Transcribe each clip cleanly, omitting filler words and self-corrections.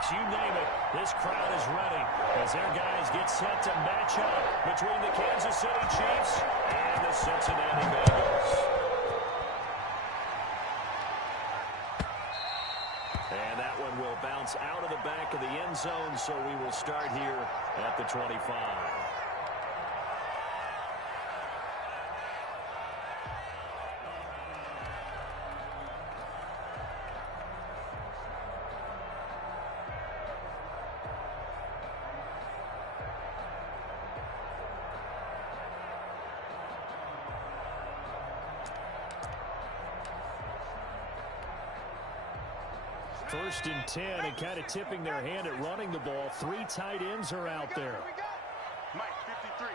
graphics, you name it. This crowd is ready as their guys get set to match up between the Kansas City Chiefs and the Cincinnati Bengals. And that one will bounce out of the back of the end zone, so we will start here at the 25. First and 10, and kind of tipping their hand at running the ball. 3 tight ends are out there. Mike, 53.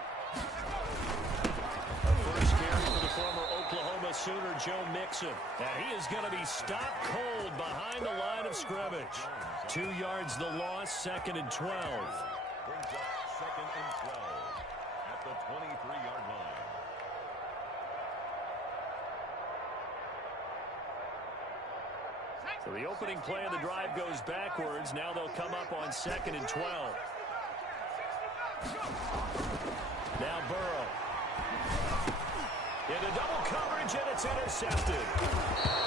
A first carry for the former Oklahoma Sooner, Joe Mixon. And he is going to be stopped cold behind the line of scrimmage. 2 yards the loss, 2nd and 12. Brings up 2nd and 12 at the 23-yard line. So the opening play of the drive goes backwards. Now they'll come up on 2nd and 12. Now Burrow. Into double coverage, and it's intercepted.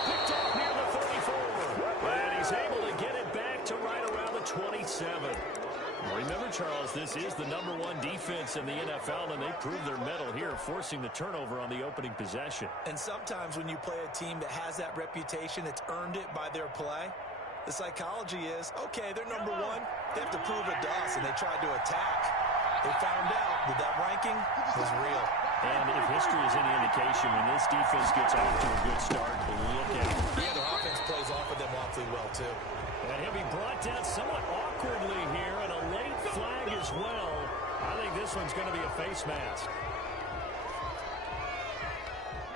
Picked up near the 34. And he's able to get it back to right around the 27. Remember, Charles, this is the #1 defense in the NFL, and they proved their mettle here, forcing the turnover on the opening possession. And sometimes when you play a team that has that reputation, it's earned it by their play. The psychology is, okay, they're #1. They have to prove it to us, and they tried to attack. They found out that that ranking was real. And if history is any indication, when this defense gets off to a good start, look out. Yeah, their offense plays off of them awfully well, too. And he'll be brought down somewhat awkwardly here, and a late flag as well. I think this one's going to be a face mask.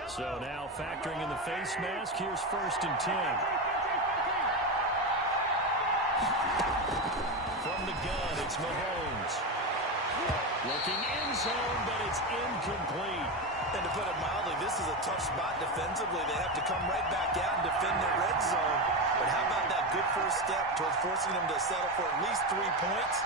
So now factoring in the face mask, here's 1st and 10. From the gun, it's Mahomes. Looking end zone, but it's incomplete. And to put it mildly, this is a tough spot defensively. They have to come right back out and defend their red zone. But how about that good first step towards forcing them to settle for at least 3 points?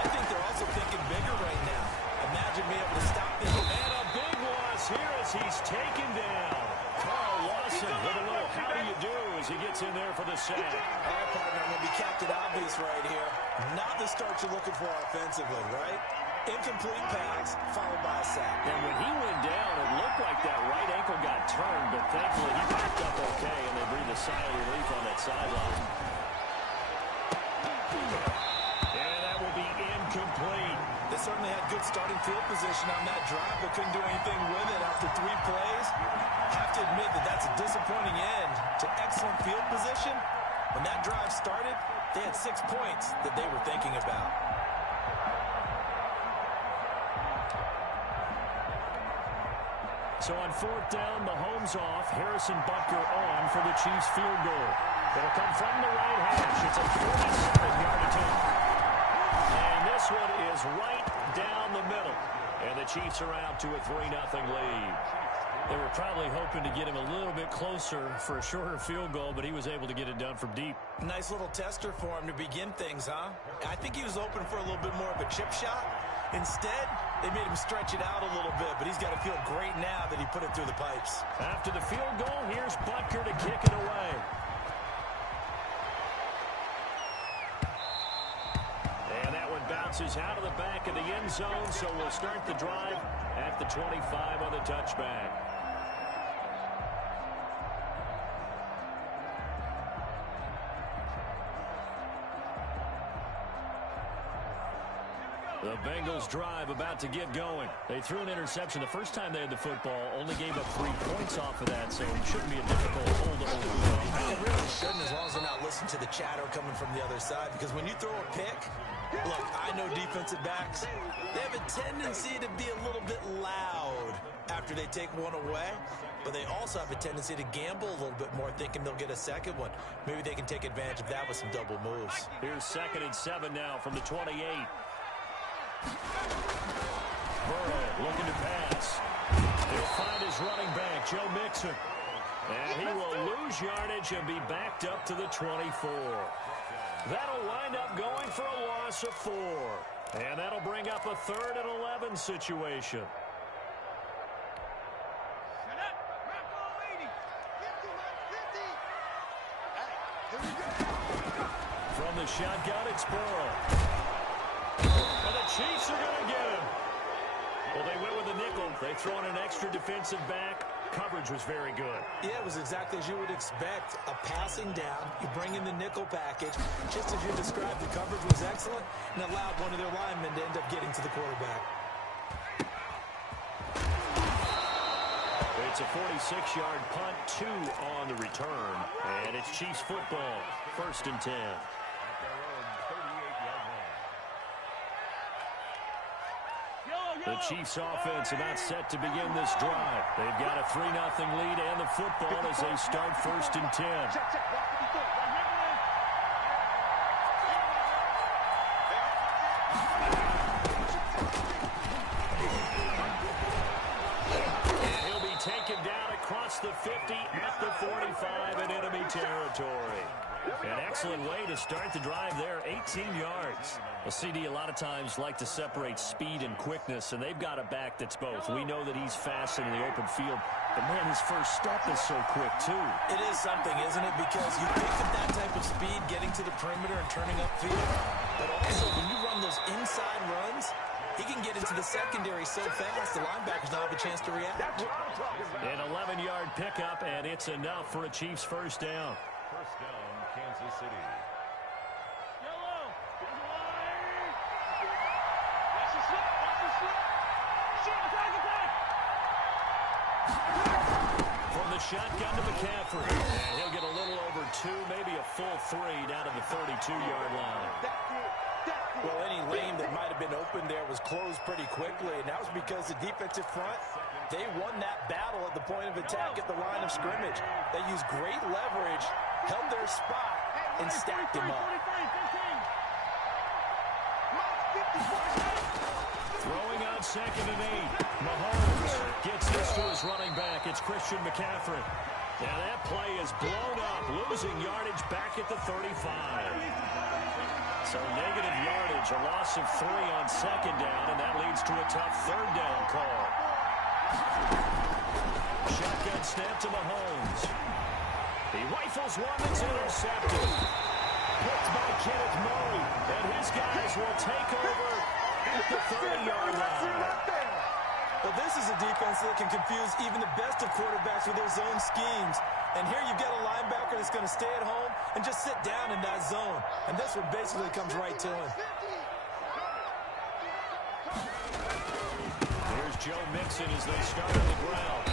I think they're also thinking bigger right now. Imagine being able to stop them. And a big loss here as he's taken down. Carl Lawson with a little how do you do as he gets in there for the sack. All right, partner, I'm going to be Captain Obvious right here. Not the start you're looking for offensively, right? Incomplete pass, followed by a sack. And when he went down, it looked like that right ankle got turned, but thankfully he backed up okay, and they breathed a sigh of relief on that sideline. And that will be incomplete. They certainly had good starting field position on that drive, but couldn't do anything with it after 3 plays. Have to admit that that's a disappointing end to excellent field position. When that drive started, they had 6 points that they were thinking about. So on 4th down, Mahomes off, Harrison Butker on for the Chiefs field goal. It'll come from the right hash. It's a 47-yard attempt. And this one is right down the middle. And the Chiefs are out to a 3-0 lead. They were probably hoping to get him a little bit closer for a shorter field goal, but he was able to get it done from deep. Nice little tester for him to begin things, huh? I think he was open for a little bit more of a chip shot. Instead, they made him stretch it out a little bit, but he's got to feel great now that he put it through the pipes. After the field goal, here's Butker to kick it away. And that one bounces out of the back of the end zone, so we'll start the drive at the 25 on the touchback. The Bengals drive about to get going. They threw an interception the first time they had the football, only gave up 3 points off of that, so it shouldn't be a difficult hold to overcome. It really shouldn't, as long as they're not listening to the chatter coming from the other side, because when you throw a pick, look, I know defensive backs, they have a tendency to be a little bit loud after they take one away, but they also have a tendency to gamble a little bit more, thinking they'll get a second one. Maybe they can take advantage of that with some double moves. Here's 2nd and 7 now from the 28. Burrow looking to pass. He'll find his running back, Joe Mixon. And he will lose yardage and be backed up to the 24. That'll wind up going for a loss of 4. And that'll bring up a 3rd and 11 situation. From the shotgun, it's Burrow. Well, the Chiefs are going to get him. Well, they went with a nickel. They throw in an extra defensive back. Coverage was very good. Yeah, it was exactly as you would expect. A passing down, you bring in the nickel package. Just as you described, the coverage was excellent and allowed one of their linemen to end up getting to the quarterback. It's a 46-yard punt, 2 on the return. And it's Chiefs football, 1st and 10. The Chiefs offense about set to begin this drive. They've got a 3-0 lead and the football as they start 1st and 10. He'll be taken down across the 50 at the 45 in enemy territory. An excellent way to start the drive there, 18 yards. Well, CD, a lot of times like to separate speed and quickness, and they've got a back that's both. We know that he's fast in the open field, but, man, his first step is so quick, too. It is something, isn't it? Because you pick up that type of speed getting to the perimeter and turning upfield, but also when you run those inside runs, he can get into the secondary so fast, the linebackers don't have a chance to react. An 11-yard pickup, and it's enough for a Chiefs first down. First down, Kansas City. From the shotgun to McCaffrey. And he'll get a little over 2, maybe a full 3 down to the 32-yard line. Well, any lane that might have been open there was closed pretty quickly, and that was because the defensive front, they won that battle at the point of attack at the line of scrimmage. They used great leverage, held their spot, and stacked him up. Throwing on 2nd and 8. Mahomes gets this to his running back. It's Christian McCaffrey. Now that play is blown up, losing yardage back at the 35. So negative yardage, a loss of 3 on 2nd down, and that leads to a tough 3rd down call. Shotgun snap to Mahomes. He rifles one that's intercepted. Picked by Kenneth Murray, and his guys will take over at the 30-yard line. Well, this is a defense that can confuse even the best of quarterbacks with their zone schemes. And here you've got a linebacker that's going to stay at home and just sit down in that zone. And this one basically comes right to him. Here's Joe Mixon as they start on the ground.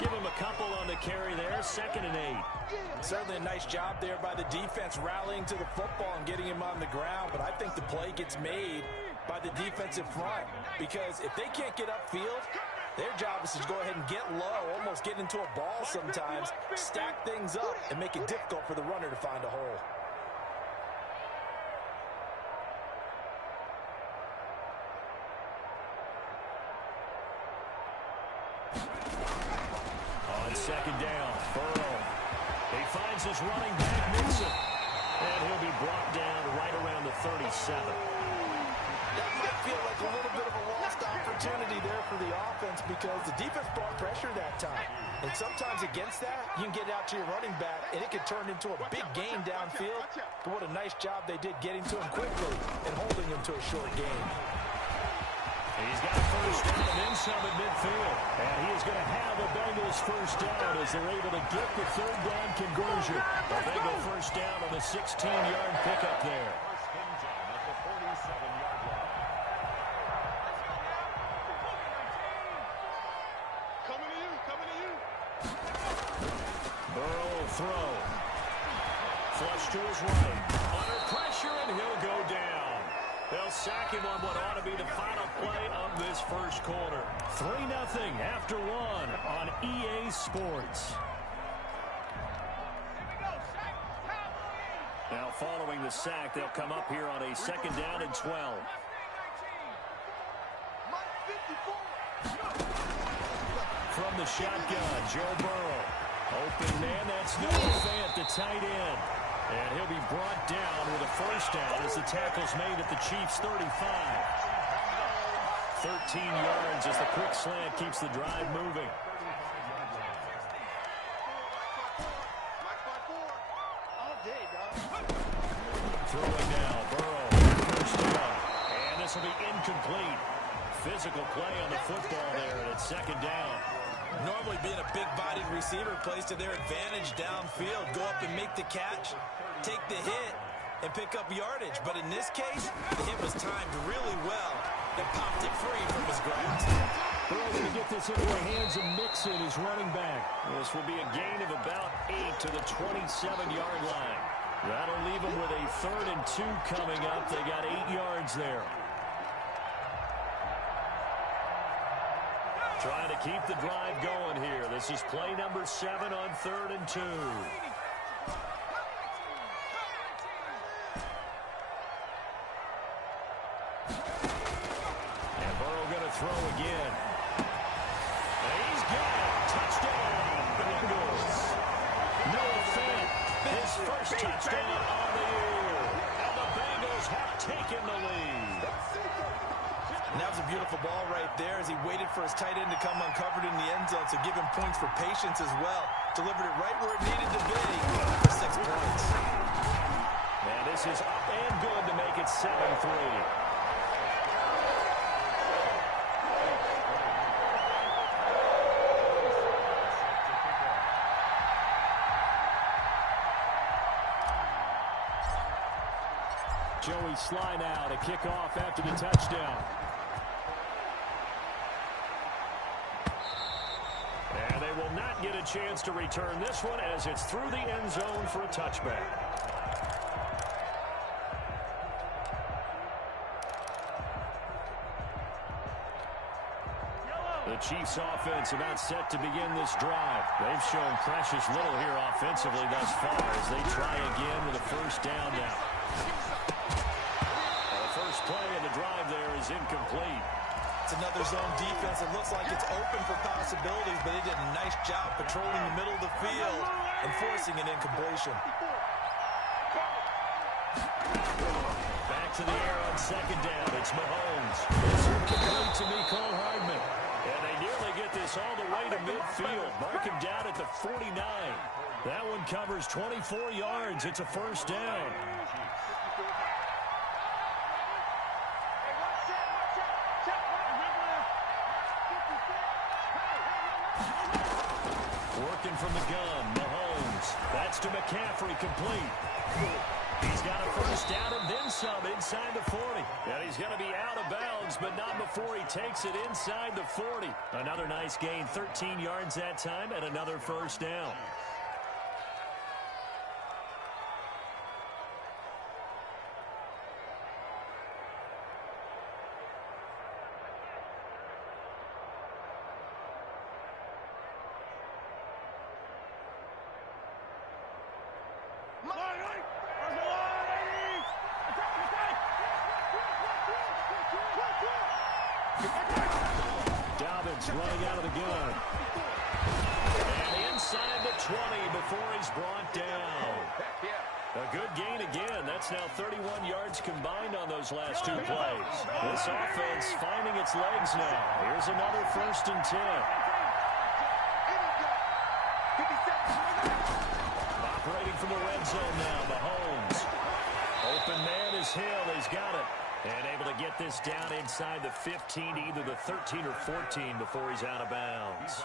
Give him a couple on the carry there, 2nd and 8. Certainly a nice job there by the defense rallying to the football and getting him on the ground. But I think the play gets made by the defensive front, because if they can't get upfield, their job is to go ahead and get low, almost get into a ball sometimes, stack things up, and make it difficult for the runner to find a hole. On 2nd down, Burrow. He finds his running back, Mixon. And he'll be brought down right around the 37. That might feel like a little bit of a lost opportunity there for the offense, because the defense brought pressure that time. And sometimes against that, you can get out to your running back, and it could turn into a big gain downfield. But what a nice job they did getting to him quickly and holding him to a short gain. He's got a first down and then some at midfield. And he is going to have a Bengals first down as they're able to get the 3rd down conversion. A Bengal first down on a 16-yard pickup there. Burrow will throw. Flush to his right. Under pressure, and he'll go down. They'll sack him on what ought to be the final play of this first quarter. 3-0 after 1 on EA Sports. Now following the sack, they'll come up here on a 2nd down and 12. From the shotgun, Joe Burrow. Open man, that's Noah Fant, the tight end. And he'll be brought down with a first down as the tackle's made at the Chiefs' 35. 13 yards as the quick slant keeps the drive moving. Throwing now, Burrow, first down. And this will be incomplete. Physical play on the football there, and it's second down. Normally being a big-bodied receiver plays to their advantage downfield. Go up and make the catch, take the hit, and pick up yardage. But in this case, the hit was timed really well and popped it free from his grasp. Burrow going to get this into the hands of Mixon, his running back. This will be a gain of about 8 to the 27-yard line. That'll leave them with a 3rd and 2 coming up. They got 8 yards there. Trying to keep the drive going here. This is play number 7 on 3rd and 2. And Burrow going to throw again. And he's got it. Touchdown, Bengals. Noah Fant, his first touchdown on the year. And the Bengals have taken the lead. And that was a beautiful ball right there as he waited for his tight end to come uncovered in the end zone, so give him points for patience as well. Delivered it right where it needed to be for 6 points. And this is up and good to make it 7-3. Joey Sly now to kick off after the touchdown. And they will not get a chance to return this one as it's through the end zone for a touchback. The Chiefs offense about set to begin this drive. They've shown precious little here offensively thus far as they try again with a first down now. The first play of the drive there is incomplete. It's another zone defense. It looks like it's open for possibilities, but they did a nice job patrolling the middle of the field and forcing an incompletion. Back to the air on second down. It's Mahomes. It's incomplete to Mecole Hardman. And they nearly get this all the way to midfield. Mark him down at the 49. That one covers 24 yards. It's a first down. Working from the gun, Mahomes. That's to McCaffrey, complete. He's got a first down and then some inside the 40. And he's going to be out of bounds, but not before he takes it inside the 40. Another nice gain, 13 yards that time, and another first down. Dobbins running out of the gun. And inside the 20 before he's brought down. A good gain again. That's now 31 yards combined on those last 2 plays. This offense finding its legs now. Here's another first and 10. Operating from the red zone now, Mahomes. Open man is Hill. He's got it. And able to get this down inside the 15 to either the 13 or 14 before he's out of bounds.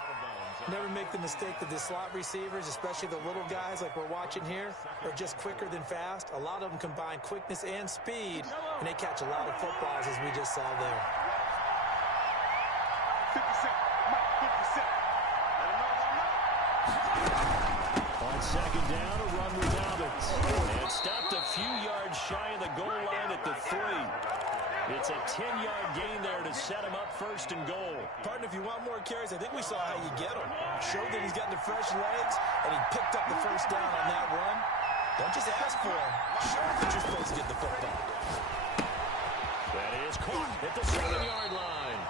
Never make the mistake that the slot receivers, especially the little guys like we're watching here, are just quicker than fast. A lot of them combine quickness and speed, and they catch a lot of footballs as we just saw there. 50 Cent, Mike, 50 Cent. On second down, a run with Dobbins. And stopped a few yards shy of the goal line at the 3. It's a 10-yard gain there to set him up first and goal. Partner, if you want more carries, I think we saw how you get him. Showed that he's got the fresh legs, and he picked up the first down on that run. Don't just ask for him. Show him that you're supposed to get the football. That is caught at the 7-yard line.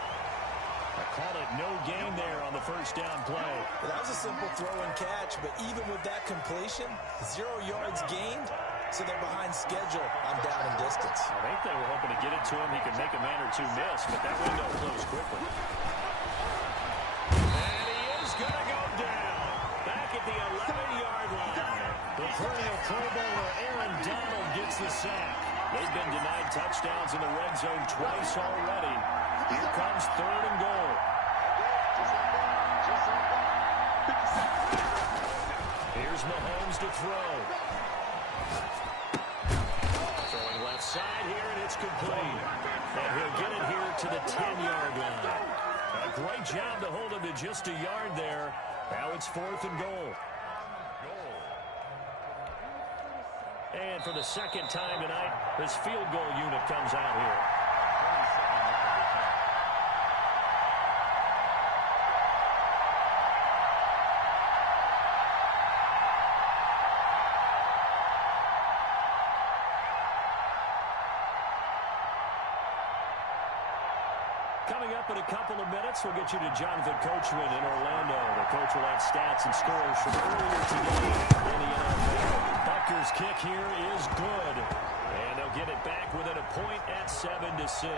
I call it no gain there on the first down play. Well, that was a simple throw and catch, but even with that completion, 0 yards gained, so they're behind schedule on down and distance. I think they were hoping to get it to him. He could make a man or two miss, but that window closed quickly. And he is going to go down. Back at the 11-yard line. The perennial Pro Bowler Aaron Donald gets the sack. They've been denied touchdowns in the red zone twice already. Here comes 3rd and goal. Here's Mahomes to throw. Throwing left side here, and it's complete. And he'll get it here to the 10-yard line. A great job to hold him to just a yard there. Now it's 4th and goal. And for the second time tonight, this field goal unit comes out here. Coming up in a couple of minutes, we'll get you to Jonathan Coachman in Orlando. The coach will have stats and scores from earlier today in the NFL. Butker's kick here is good. And they'll get it back within a point at 7-6.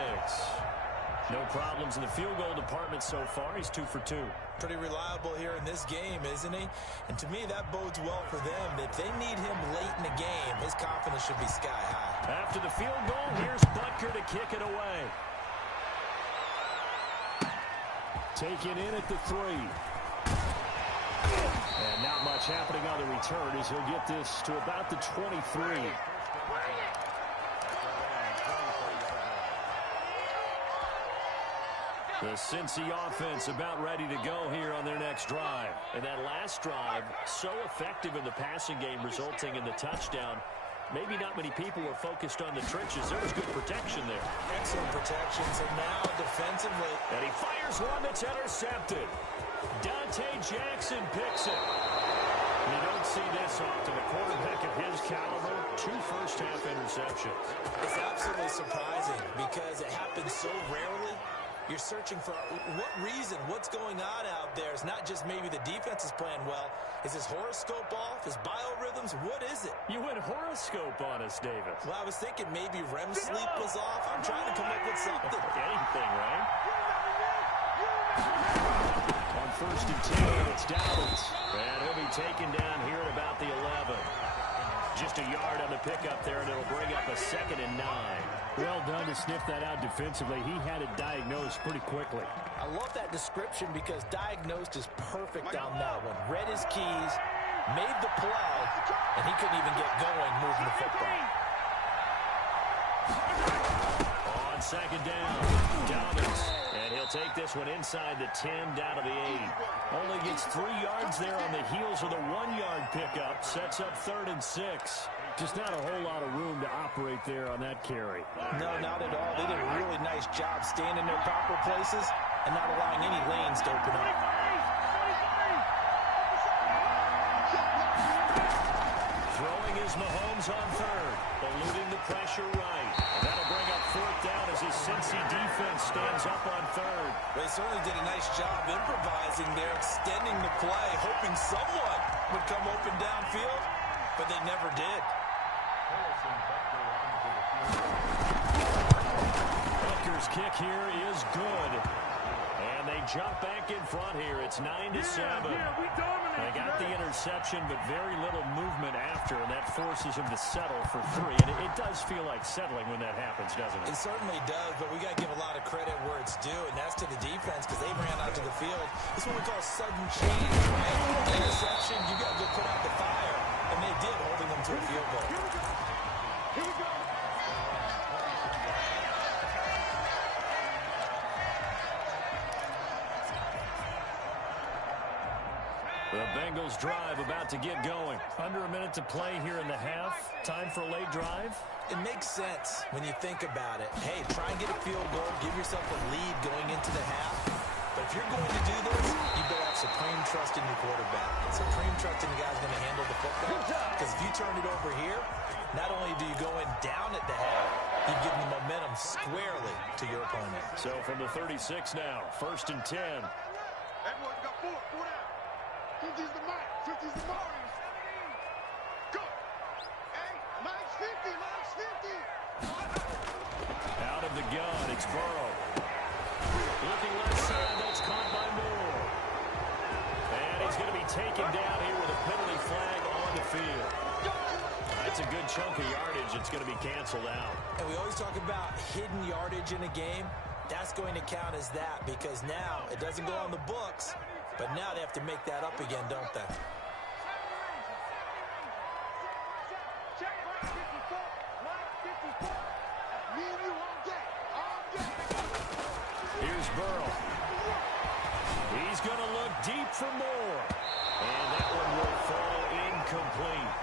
No problems in the field goal department so far. He's 2 for 2. Pretty reliable here in this game, isn't he? And to me, that bodes well for them. If they need him late in the game, his confidence should be sky high. After the field goal, here's Butker to kick it away. Taken in at the 3. And not much happening on the return as he'll get this to about the 23. The Cincy offense about ready to go here on their next drive. And that last drive, so effective in the passing game, resulting in the touchdown. Maybe not many people were focused on the trenches. There was good protection there. Excellent protection. So now defensively. And he fires one that's intercepted. Dante Jackson picks it. You don't see this often. A quarterback of his caliber, 2 first-half interceptions. It's absolutely surprising because it happens so rarely. You're searching for what reason, what's going on out there. It's not just maybe the defense is playing well. Is his horoscope off? His biorhythms? What is it? You went horoscope on us, Davis. Well, I was thinking maybe REM sleep was off. I'm trying to come up with something. Anything, right? On 1st and 10, it's Downs. And he'll be taken down here at about the 11. Just a yard on the pickup there, and it'll bring up a 2nd and 9. Well done to sniff that out defensively. He had it diagnosed pretty quickly. I love that description because diagnosed is perfect on that one. Read his keys, made the play, and he couldn't even get going moving the football. On 2nd down, Dobbins. And he'll take this one inside the 10 down to the 8. Only gets 3 yards there on the heels of the 1-yard pickup. Sets up 3rd and 6. Just not a whole lot of room to operate there on that carry. No, not at all. They did a really nice job staying in their proper places and not allowing any lanes to open up. Throwing is Mahomes on 3rd. Eluding the pressure right. And that'll bring up 4th down as his Cincy defense stands up on 3rd. They certainly did a nice job improvising there, extending the play, hoping someone would come open downfield, but they never did. Butker's kick here is good. And they jump back in front here. It's 9-7. They got the interception, but very little movement after, and that forces them to settle for 3. And it does feel like settling when that happens, doesn't it? It certainly does, but we got to give a lot of credit where it's due, and that's to the defense because they ran out to the field. This is what we call sudden change, right? Interception, you got to go put out the fire, and they did, holding them to a field goal. Here we go. The Bengals drive about to get going. Under a minute to play here in the half. Time for a late drive. It makes sense when you think about it. Hey, try and get a field goal. Give yourself a lead going into the half. But if you're going to do this, you better have supreme trust in your quarterback. Supreme trust in the guy's going to handle the football. Because if you turn it over here, not only do you go in down at the half, you give the momentum squarely to your opponent. So from the 36 now, 1st and 10. Everyone's got four down. 50's the mark. 50's the mark. Go. Hey, Mike's 50. Mike's 50. Out of the gun, it's Burrow. Looking left side, that's caught by Moore. And he's going to be taken down here with a penalty flag on the field. That's a good chunk of yardage. It's going to be canceled out. And we always talk about hidden yardage in a game. That's going to count as that because now it doesn't go on the books, but now they have to make that up again, don't they? Here's Burrow. He's going to look deep for more. And that one will fall incomplete.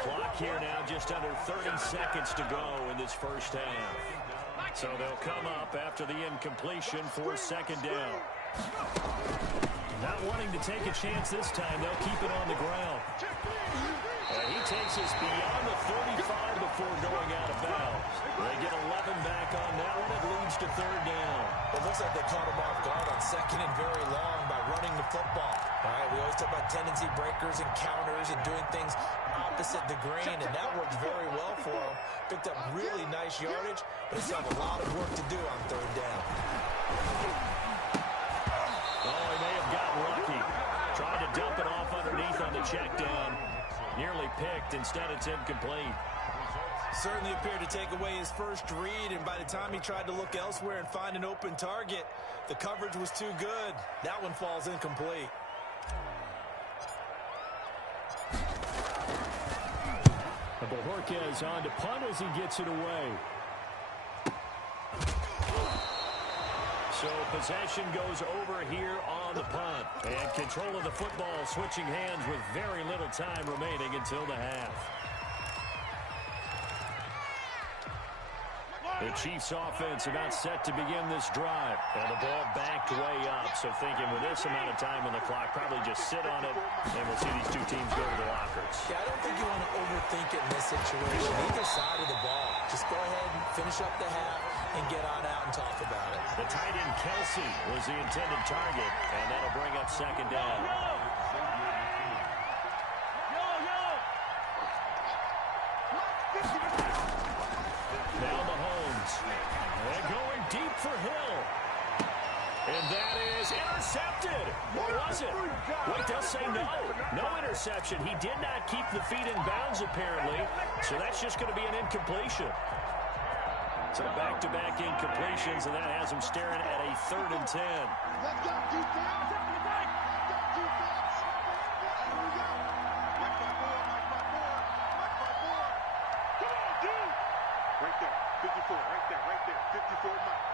Clock here now, just under 30 seconds to go in this first half. So they'll come up after the incompletion for 2nd down. Not wanting to take a chance this time, they'll keep it on the ground. And he takes us beyond the 35 before going out of bounds. They get 11 back on that one. It leads to 3rd down. It looks like they caught him off guard on 2nd and very long by running the football. All right, we always talk about tendency breakers and counters and doing things opposite the grain, and that worked very well for him. Picked up really nice yardage, but he still have a lot of work to do on 3rd down. Oh, he may have gotten lucky. Tried to dump it off underneath on the check down. Nearly picked. Instead, it's incomplete. Certainly appeared to take away his first read, and by the time he tried to look elsewhere and find an open target, the coverage was too good. That one falls incomplete. Bojorquez on to punt as he gets it away. So possession goes over here on the punt. And control of the football switching hands with very little time remaining until the half. The Chiefs offense about set to begin this drive. And the ball backed way up. So thinking with this amount of time on the clock, probably just sit on it. And we'll see these two teams go to the lockers. Yeah, I don't think you want to overthink it in this situation. Either side of the ball. Just go ahead and finish up the half and get on out and talk about it. The tight end Kelsey was the intended target. And that'll bring up 2nd down. Now Mahomes. And going deep for Hill. And that is intercepted. Or was it? Wait, they'll say no. No interception. He did not keep the feet in bounds, apparently. So that's just going to be an incompletion. So back-to-back incompletions, and that has him staring at a 3rd and 10. Let's go, defense. Right there, 54, right there, 54 Mike.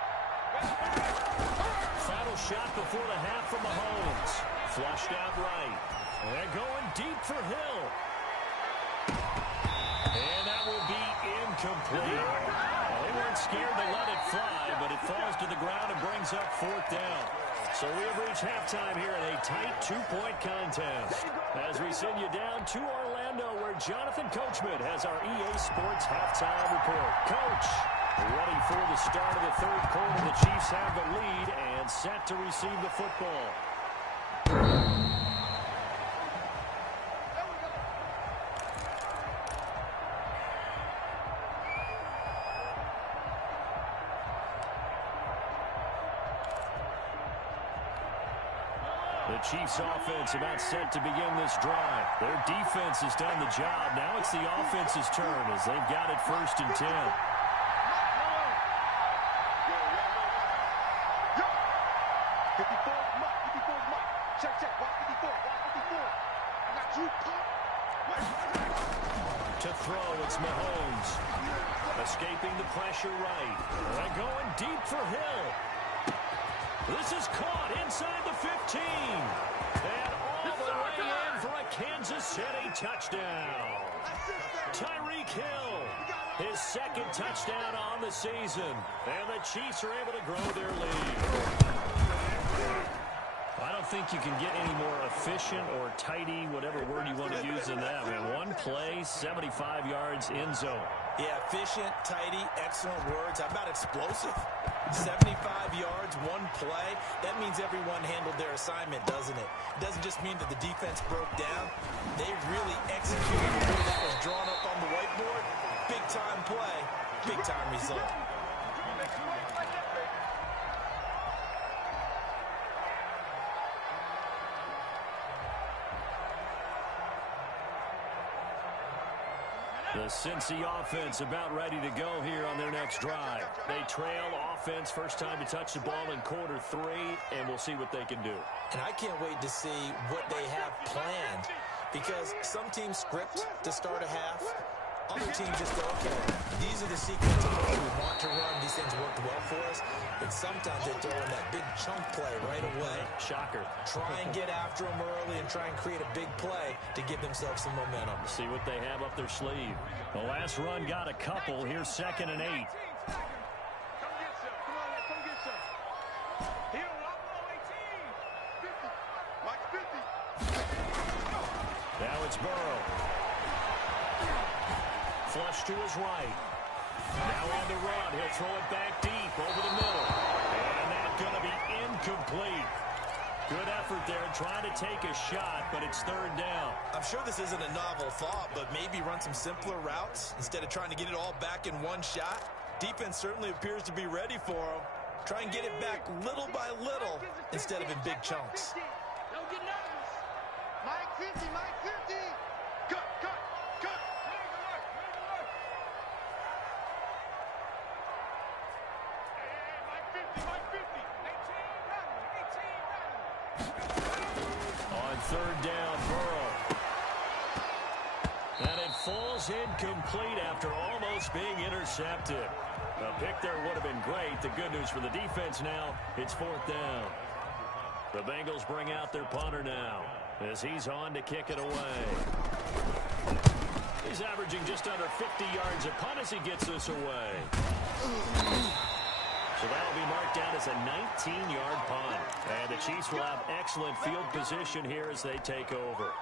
Final shot before the half from Mahomes. Flushed out right. And going deep for Hill. And that will be incomplete. Well, they weren't scared to let it fly, but it falls to the ground and brings up 4th down. So we have reached halftime here in a tight 2-point contest. As we send you down to Orlando, where Jonathan Coachman has our EA Sports halftime report. Coach, ready for the start of the 3rd quarter. The Chiefs have the lead and set to receive the football. The Chiefs offense about set to begin this drive. Their defense has done the job. Now it's the offense's turn as they've got it 1st and 10. 54 Mike. Check. Watch 54. I got you, pop. To throw, it's Mahomes. Escaping the pressure right. And going deep for Hill. This is caught inside the 15. And all the way in for a Kansas City touchdown. Tyreek Hill, his 2nd touchdown on the season. And the Chiefs are able to grow their lead. don't think you can get any more efficient or tidy, whatever word you want to use in that. Man, one play, 75 yards in zone. Yeah, efficient, tidy, excellent words. How about explosive? 75 yards, one play. That means everyone handled their assignment, doesn't it? It doesn't just mean that the defense broke down. They really executed what was drawn up on the whiteboard. Big-time play, big-time result. The Cincy offense about ready to go here on their next drive. They trail offense, first time to touch the ball in quarter 3, and we'll see what they can do. And I can't wait to see what they have planned, because some teams script to start a half. Other teams just go, okay, these are the sequence of plays we want to run. These things worked well for us. And sometimes they throw in that big chunk play right away. Shocker. Try and get after them early and try and create a big play to give themselves some momentum. See what they have up their sleeve. The last run got a couple. Here's 2nd and 8. Come get some. Come on, come get some. Here, Wappo 18. 50. Mike 50. Now it's Burrow. Flush to his right. Now on the run. He'll throw it back deep over the middle. And that's going to be incomplete. Good effort there trying to take a shot, but it's 3rd down. I'm sure this isn't a novel thought, but maybe run some simpler routes instead of trying to get it all back in one shot. Defense certainly appears to be ready for him. Try and get it back little by little instead of in big chunks. Don't get nervous. Mike 50, Mike 50. Cut, cut, cut. Mike 50, Mike 50. 18, On 3rd down, Burrow. And it falls incomplete after almost being intercepted. A pick there would have been great. The good news for the defense now, it's 4th down. The Bengals bring out their punter now as he's on to kick it away. He's averaging just under 50 yards a punt as he gets this away. So that'll be marked down as a 19-yard punt. And the Chiefs will have excellent field position here as they take over.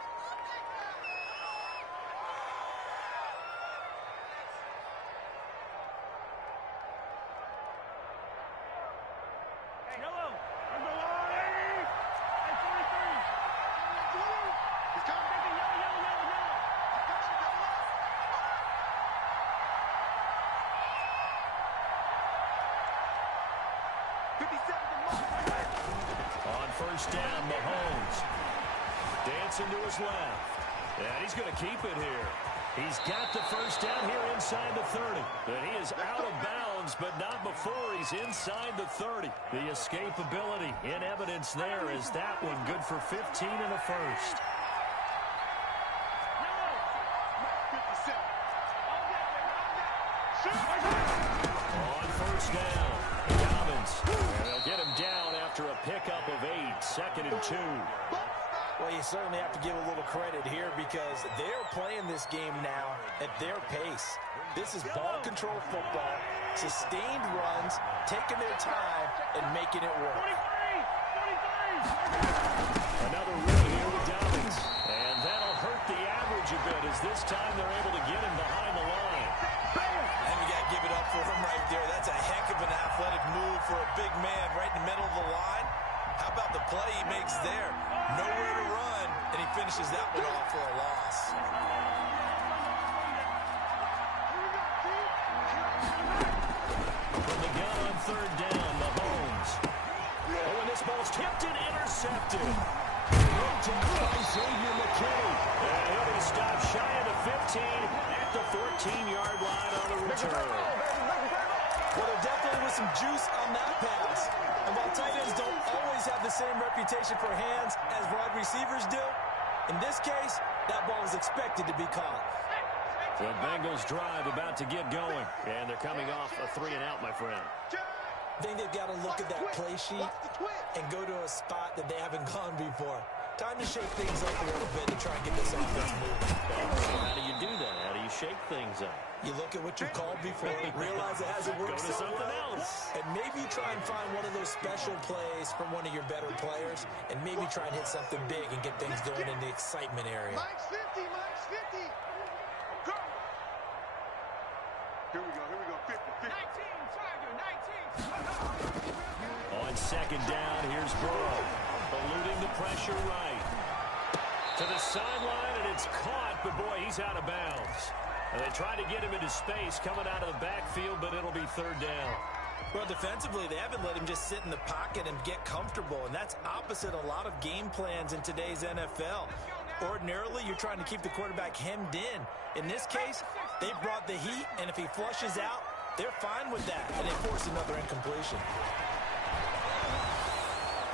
On 1st down, Mahomes. Dancing to his left. And he's going to keep it here. He's got the 1st down here inside the 30. And he is out of bounds, but not before he's inside the 30. The escapability in evidence there is that one good for 15 and a 1st. On 1st down, Dobbins. And they'll get him down after a pickup of 8, 2nd and 2. Well, you certainly have to give a little credit here because they're playing this game now at their pace. This is ball control football, sustained runs, taking their time, and making it work. Another run here with Dobbins. And that'll hurt the average a bit as this time they're able to get him behind the line. And we got to give it up for him right there. That's a heck of an athletic move for a big man right in the middle of the line. How about the play he makes there? Nowhere to run, and he finishes that one off for a loss. From the gun on 3rd down, Mahomes. Oh, and this ball's tipped and intercepted. Looked out by Xavier McKinney. And he'll be stopped shy of the 15 at the 14-yard line on the return. Well, there definitely was some juice on that pass. And while tight ends don't always have the same reputation for hands as wide receivers do, in this case, that ball was expected to be caught. The Bengals drive about to get going. And they're coming off a 3-and-out, my friend. I think they've got to look at that play sheet and go to a spot that they haven't gone before. Time to shake things up a little bit to try and get this offense moving. So how do you do that? How do you shake things up? You look at what you called before, realize it hasn't worked Go to so something well, else. and maybe try and find one of those special plays from one of your better players, and maybe try and hit something big and get things going in the excitement area. Mike's 50, Mike's 50. Go. Here we go, 50, 50. 19, Tiger, 19. On second down, here's Burrow. Eluding the pressure right. To the sideline, and it's caught, but boy, he's out of bounds. And they try to get him into space coming out of the backfield, but it'll be third down. Well, defensively, they haven't let him just sit in the pocket and get comfortable, and that's opposite a lot of game plans in today's NFL. Ordinarily, you're trying to keep the quarterback hemmed in. In this case, they brought the heat, and if he flushes out, they're fine with that, and they force another incompletion.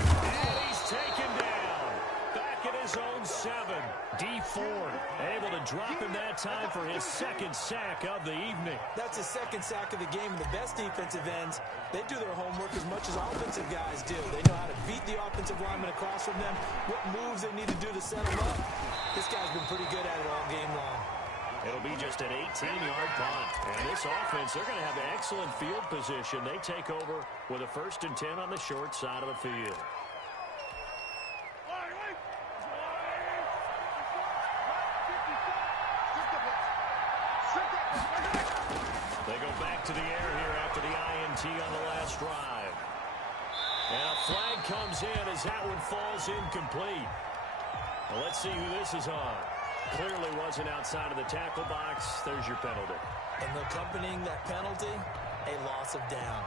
And he's taken down. Back at his own 7. D Ford able to drop him that time for his second sack of the evening. That's his second sack of the game, and the best defensive ends, they do their homework as much as offensive guys do. They know how to beat the offensive lineman across from them, what moves they need to do to set them up. This guy's been pretty good at it all game long. It'll be just an 18-yard punt. And this offense, they're going to have excellent field position. They take over with a 1st and 10 on the short side of the field. They go back to the air here after the INT on the last drive. And a flag comes in as that one falls incomplete. Well, let's see who this is on. Clearly wasn't outside of the tackle box. There's your penalty. And accompanying that penalty, a loss of down.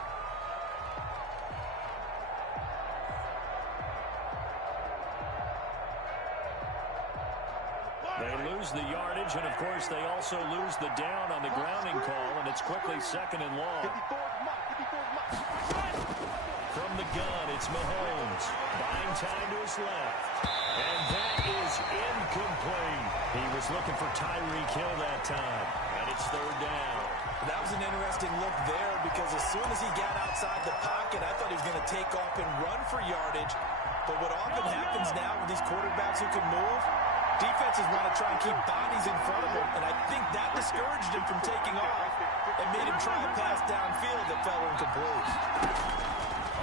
They lose the yardage, and of course they also lose the down on the grounding call, and it's quickly 2nd and long. From the gun, it's Mahomes. Buying time to his left. And that is incomplete. He was looking for Tyreek Hill that time, and it's 3rd down. That was an interesting look there because as soon as he got outside the pocket, I thought he was going to take off and run for yardage. But what often happens now with these quarterbacks who can move, defenses want to try and keep bodies in front of him, and I think that discouraged him from taking off and made him try a pass downfield that fell incomplete.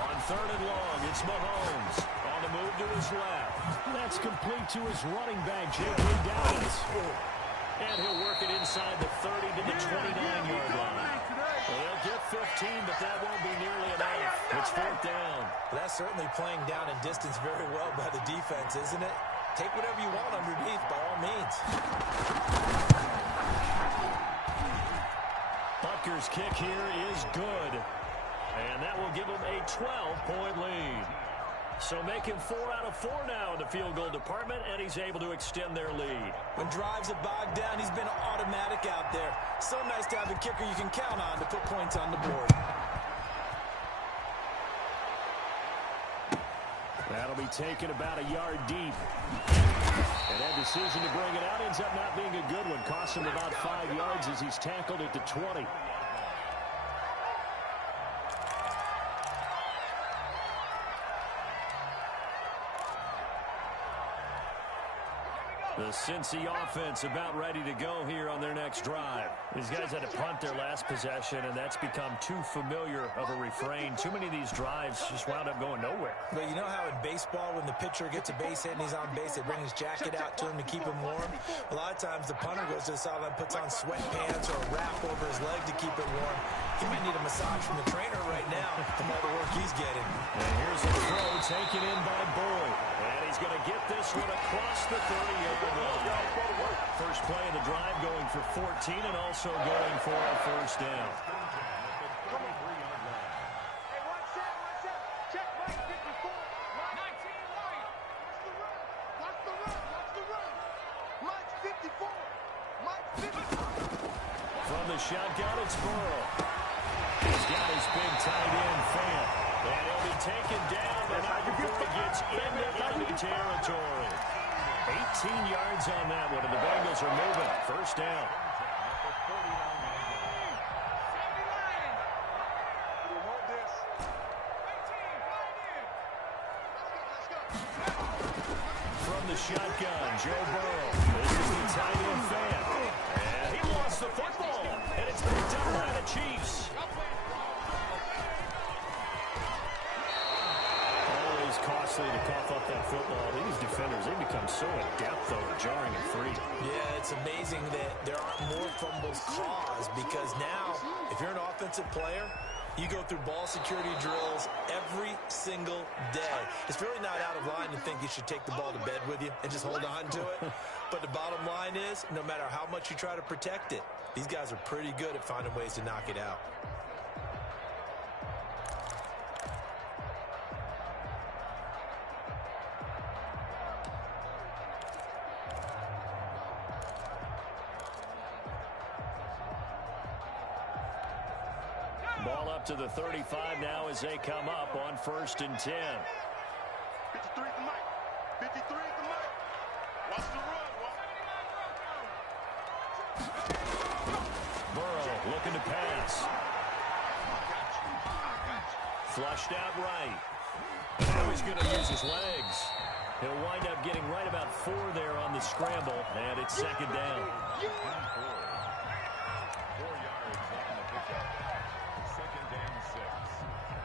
On 3rd and long, it's Mahomes on the move to his left. That's complete to his running back, J.K. Dobbins. And he'll work it inside the 30 to the 29-yard line. Well, they'll get 15, but that won't be nearly enough. It's 4th down. Well, that's certainly playing down in distance very well by the defense, isn't it? Take whatever you want underneath, by all means. Butker's kick here is good. And that will give him a 12-point lead. So making 4 out of 4 now in the field goal department, and he's able to extend their lead. When drives are bogged down, he's been automatic out there. So nice to have a kicker you can count on to put points on the board. That'll be taken about a yard deep. And that decision to bring it out ends up not being a good one. Costs him about 5 yards as he's tackled at the 20. The Cincy offense about ready to go here on their next drive. These guys had to punt their last possession, and that's become too familiar of a refrain. Too many of these drives just wound up going nowhere. But you know how in baseball, when the pitcher gets a base hit and he's on base, they bring his jacket out to him to keep him warm? A lot of times the punter goes to the sideline, puts on sweatpants or a wrap over his leg to keep it warm. He might need a massage from the trainer right now from all the work he's getting. And here's a throw taken in by Boyd. And he's going to get this one across the 30-yard line. First play of the drive going for 14 and also going for a 1st down. Hey, watch out. Check Mike 54. 19 right. Watch the run. Mike's 54. Mike's 54. From the shotgun, it's Burrow. He's got his big tight end fan. And he'll be taken down, but not before he gets into enemy territory. 18 yards on that one, and the Bengals are moving. 1st down. the shotgun, Joe Burrow. This is the tight end fan. And he lost the football. And it's picked up by the Chiefs. Always costly to cough up that football. These defenders, they become so adept, though, at jarring it free. Yeah, it's amazing that there aren't more fumbles caused because now, if you're an offensive player, you go through ball security drills every single day. It's really not out of line to think you should take the ball to bed with you and just hold on to it. But the bottom line is, no matter how much you try to protect it, these guys are pretty good at finding ways to knock it out. Ball up to the 35 now as they come up on 1st and 10. 53 at the mic. 53 at the mic. Watch the run, Burrow looking to pass. Flushed out right. Now he's going to use his legs. He'll wind up getting right about 4 there on the scramble, and it's 2nd down. 4 yards on the pickup. 2nd and 6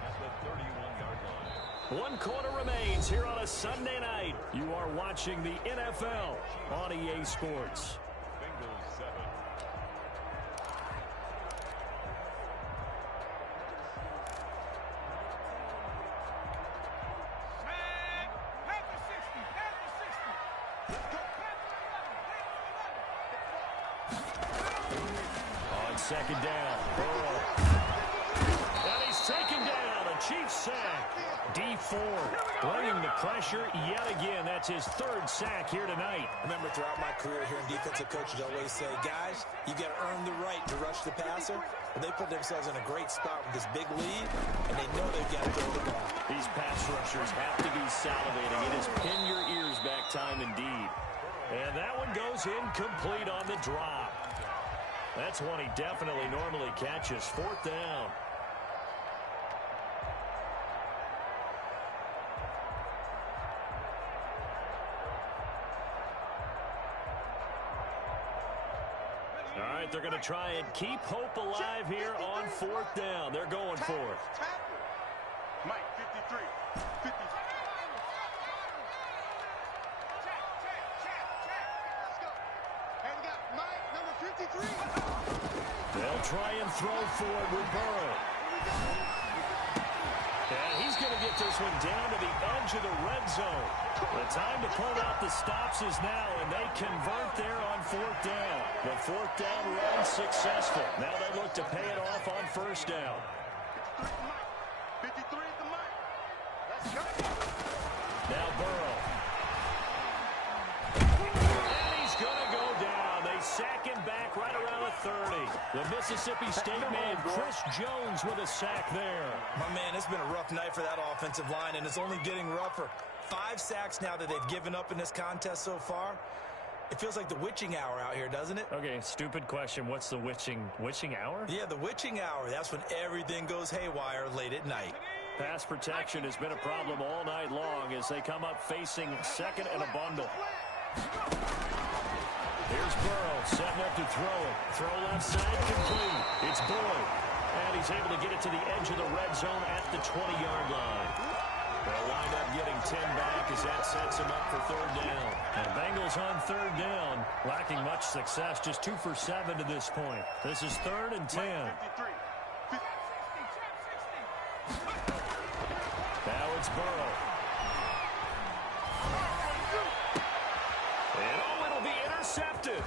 at the 31-yard line. 1 quarter remains here on a Sunday night. You are watching the NFL on EA Sports. Bengals 7. On 2nd down, Burrow. And he's taken down. A Chiefs sack. D4 bringing the pressure yet again. That's his 3rd sack here tonight. Remember, throughout my career here in defensive coaches always say, guys, you got to earn the right to rush the passer. Well, they put themselves in a great spot with this big lead, and they know they've got to throw the ball. These pass rushers have to be salivating. It is pin your ears back time indeed. And that one goes incomplete on the drop. That's one he definitely normally catches. 4th down. All right, they're going to try and keep hope alive here on 4th down. They're going for it. Mike, 53. 50. Let's go. And we got Mike, number 53. They'll try and throw for it with Burrow. And he's going to get this one down to the edge of the red zone. The time to pull out the stops is now, and they convert there on 4th down. The 4th down run successful. Now they look to pay it off on 1st down. 53 at the mic. Let's go. Now Burrow. And he's going to go down. They sack him back right around the 30. The Mississippi State man, Chris Jones, with a sack there. My man, it's been a rough night for that offensive line, and it's only getting rougher. 5 sacks now that they've given up in this contest so far. It feels like the witching hour out here, doesn't it? Okay, stupid question. What's the witching hour? Yeah, the witching hour. That's when everything goes haywire late at night. Pass protection has been a problem all night long as they come up facing 2nd and a bundle. Here's Burrow setting up to throw it. Throw left side complete. It's Boyd. And he's able to get it to the edge of the red zone at the 20-yard line. They'll wind up getting 10 back as that sets him up for 3rd down. And Bengals on 3rd down, lacking much success, just 2 for 7 to this point. This is 3rd and 10. Now it's Burrow. And it'll be intercepted.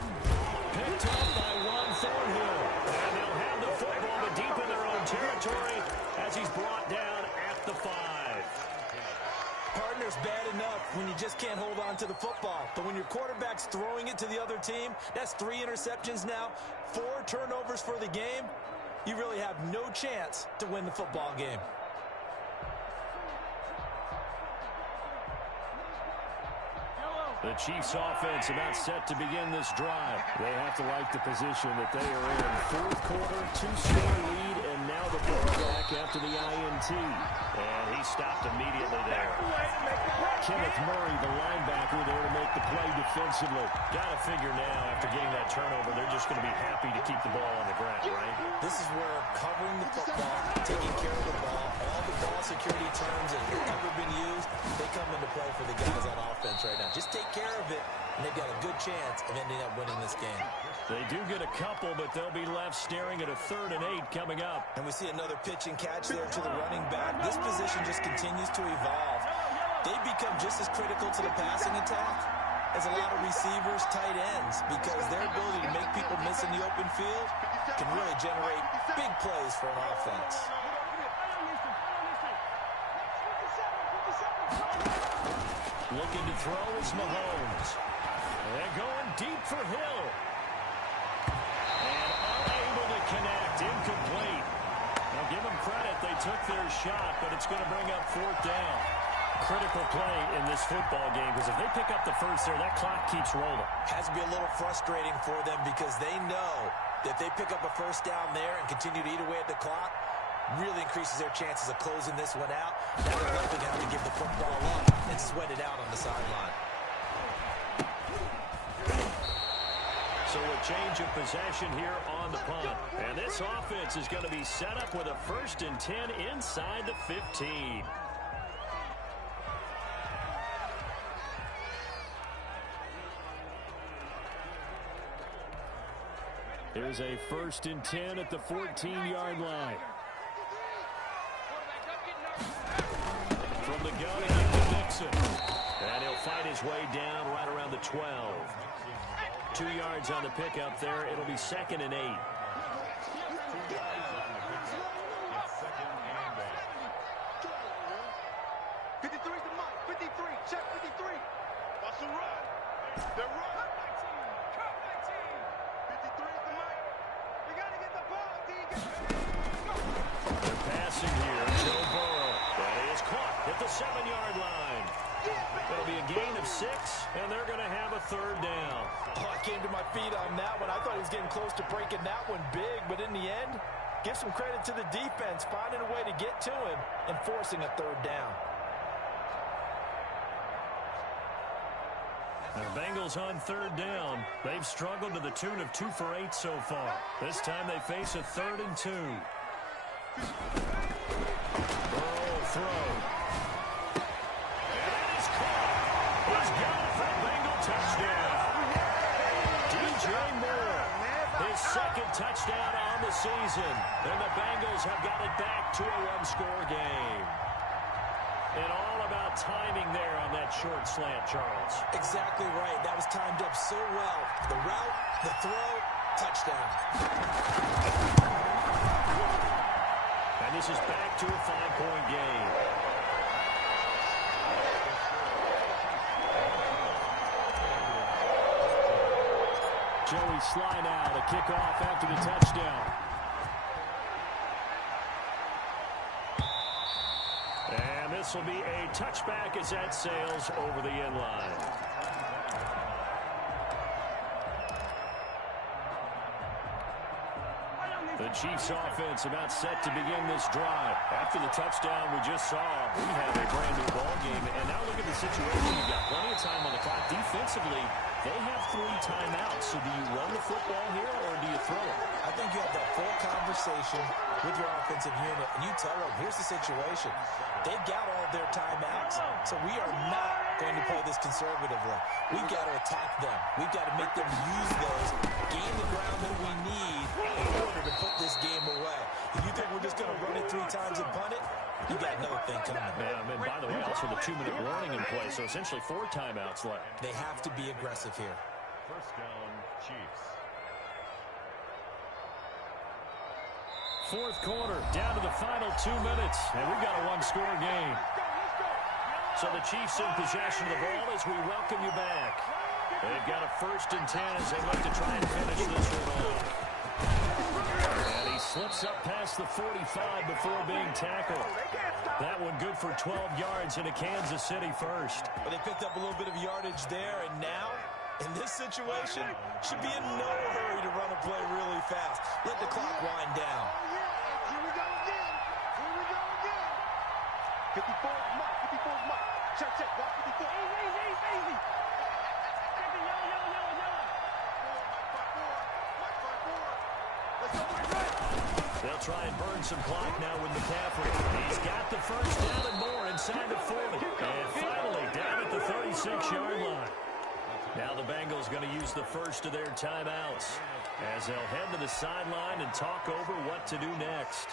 Picked up by Juan Thornhill. And they'll have the football, but deep in their own territory as he's brought down at the 5. Partner's bad enough when you just can't hold on to the football. But when your quarterback's throwing it to the other team, that's 3 interceptions now, 4 turnovers for the game. You really have no chance to win the football game. The Chiefs offense about set to begin this drive. They have to like the position that they are in. 4th quarter, 2-score lead, and now the ball back after the INT. And he stopped immediately there. Kenneth Murray, the linebacker, there to make the play defensively. Got to figure now, after getting that turnover, they're just going to be happy to keep the ball on the ground, right? This is where covering the football, taking care of the ball, all the ball security terms that have ever been used, they come into play for the guys on offense right now. Just take care of it, and they've got a good chance of ending up winning this game. They do get a couple, but they'll be left staring at a 3rd and 8 coming up. And we see another pitch and catch there to the running back. This position just continues to evolve. They become just as critical to the passing attack as a lot of receivers, tight ends, because their ability to make people miss in the open field can really generate big plays for an offense. Looking to throw is Mahomes. They're going deep for Hill. And unable to connect. Incomplete. Now give them credit. They took their shot, but it's going to bring up 4th down. Critical play in this football game, because if they pick up the first there, that clock keeps rolling. Has to be a little frustrating for them because they know that if they pick up a first down there and continue to eat away at the clock, really increases their chances of closing this one out. Now they're likely going to have to give the football up and sweat it out on the sideline. So a change of possession here on the punt. And this offense is going to be set up with a 1st and 10 inside the 15. Here's a 1st and 10 at the 14-yard line. From the gun, to Nixon. And he'll fight his way down right around the 12. 2 yards on the pickup there. It'll be 2nd and 8. Check 53. Watch the run. They're running. 53 is the mic. We got to get the ball, D. They're passing here. Joe Burrow. That is caught at the 7-yard line. It'll be a gain of 6, and they're going to have a 3rd down. Oh, I came to my feet on that one. I thought he was getting close to breaking that one big, but in the end, give some credit to the defense, finding a way to get to him and forcing a 3rd down. The Bengals on 3rd down. They've struggled to the tune of 2 for 8 so far. This time they face a 3rd and 2. Burrow throw. And that is caught. He's got it for a Bengal touchdown. DJ Moore, his 2nd touchdown on the season. And the Bengals have got it back to a 1-score game. And all about timing there on that short slant, Charles. Exactly right. That was timed up so well. The route, the throw, touchdown. And this is back to a 5-point game. Joey slide out, a kickoff after the touchdown. And this will be a touchback as that sails over the end line. The Chiefs offense about set to begin this drive. After the touchdown we just saw, we have a brand new ball game. And now look at the situation. You've got plenty of time on the clock. Defensively, they have 3 timeouts. So do you run the football here or do you throw it? I think you have that full conversation with your offensive unit, and you tell them, here's the situation. They've got all of their timeouts, so we are not going to play this conservatively. We've got to attack them. We've got to make them use those, gain the ground that we need in order to put this game away. If you think we're just going to run it 3 times and punt it, you got another thing coming. Yeah, and by the way, also the 2-minute warning in play, so essentially 4 timeouts left. They have to be aggressive here. 1st down, Chiefs. 4th quarter, down to the final 2 minutes, and we've got a 1-score game. So the Chiefs in possession of the ball as we welcome you back. They've got a 1st and 10 as they look to try and finish this one off. And he slips up past the 45 before being tackled. That one good for 12 yards into Kansas City first. But they picked up a little bit of yardage there, and now, in this situation, should be in no hurry to run a play really fast. Let the clock wind down. Here we go again. Here we go again. 54 is Mike. 54 is Mike. Check, check. Watch 54. Easy. Take the yellow. Mike 5-4. Let's go, Mike, right. They'll try and burn some clock now with McCaffrey. He's got the first down and more inside the 40. And finally down at the 36-yard line. Now the Bengals going to use the first of their timeouts as they'll head to the sideline and talk over what to do next.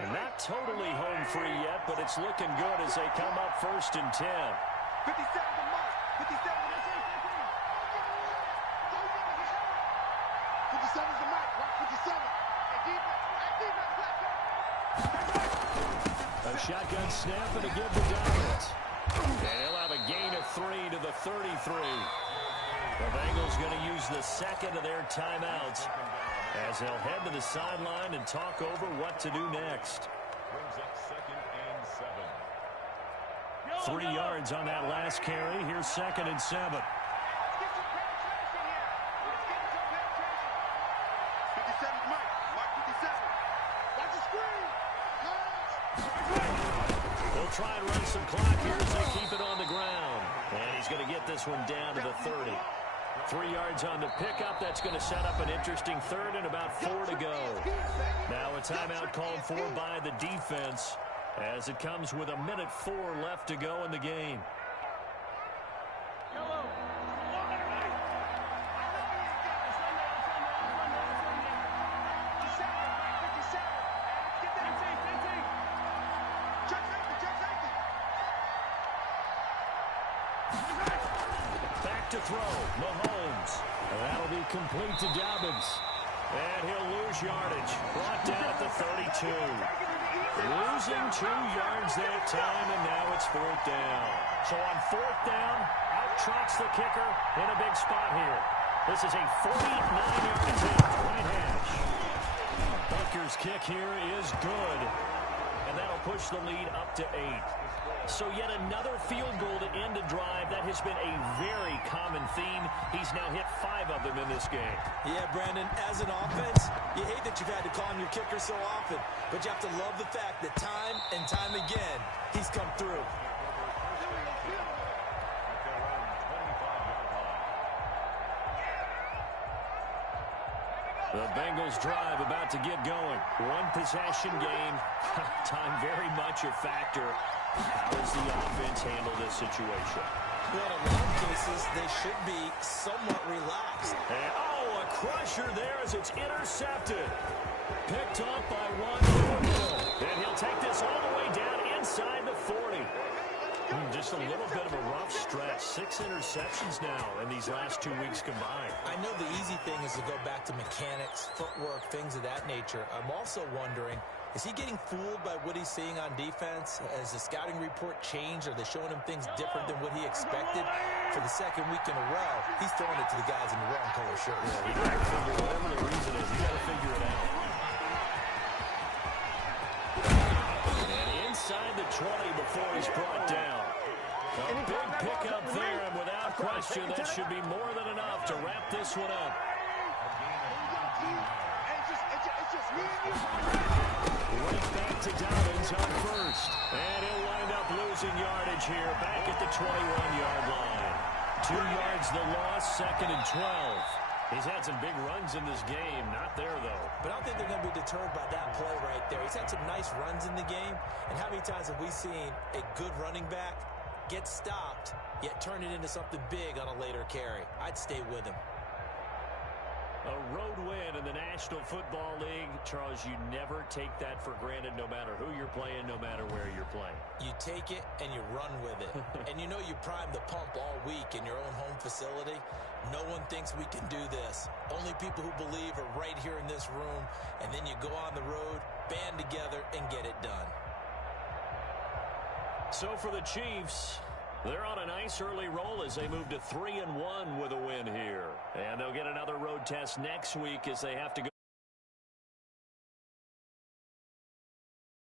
And not totally home free yet, but it's looking good as they come up 1st and 10. 57 to Mike. 57 is the Mike. Watch 57. Hey, defense, A shotgun snap and a give to Dobbins. And he'll have a gain of 3 to the 33. The Bengals going to use the second of their timeouts as they'll head to the sideline and talk over what to do next. Brings up 2nd and 7. 3 yards on that last carry. Here's 2nd and 7. Let's get some penetration here. Let's get some penetration. 57 is Mike. Mike 57. Watch the screen. They'll try and run some clock here as they keep it on the ground. And he's going to get this one down to the 30. 3 yards on the pickup. That's going to set up an interesting 3rd and about 4 to go. Now a timeout called for by the defense as it comes with 1:04 left to go in the game. Yellow. Back to throw, Mahomes. That'll be complete to Dobbins. And he'll lose yardage. Brought down at the 32. Losing 2 yards that time, and now it's 4th down. So on 4th down, out trots the kicker in a big spot here. This is a 49-yard attempt, right hash. Butker's kick here is good, and that'll push the lead up to 8. So yet another field goal to end a drive. That has been a very common theme. He's now hit 5 of them in this game. Yeah, Brandon, as an offense, you hate that you've had to call him your kicker so often, but you have to love the fact that time and time again, he's come through. The Bengals drive about to get going. 1-possession game. Time very much a factor. How does the offense handle this situation? Well, in a lot of cases, they should be somewhat relaxed. And, a crusher there as it's intercepted. Picked off by Ron. And he'll take this all the way down inside the 40. Just a little bit of a rough stretch. 6 interceptions now in these last 2 weeks combined. I know the easy thing is to go back to mechanics, footwork, things of that nature. I'm also wondering, is he getting fooled by what he's seeing on defense? Has the scouting report changed? Are they showing him things different than what he expected? For the 2nd week in a row, he's throwing it to the guys in the wrong color shirt. Yeah, you got to figure whatever the reason is. You got to figure it out. And inside the 20 before he's brought down. A big pickup there, and without question, that should be more than enough to wrap this one up. Right back to Dobbins on 1st. And he'll wind up losing yardage here back at the 21-yard line. 2 yards the loss, 2nd and 12. He's had some big runs in this game. Not there, though. But I don't think they're going to be deterred by that play right there. He's had some nice runs in the game. And how many times have we seen a good running back get stopped, yet turn it into something big on a later carry? I'd stay with him. A road win in the National Football League. Charles, you never take that for granted no matter who you're playing, no matter where you're playing. You take it and you run with it. And you know you prime the pump all week in your own home facility. No one thinks we can do this. Only people who believe are right here in this room. And then you go on the road, band together, and get it done. So for the Chiefs, they're on a nice early roll as they move to 3-1 with a win here. And they'll get another road test next week as they have to go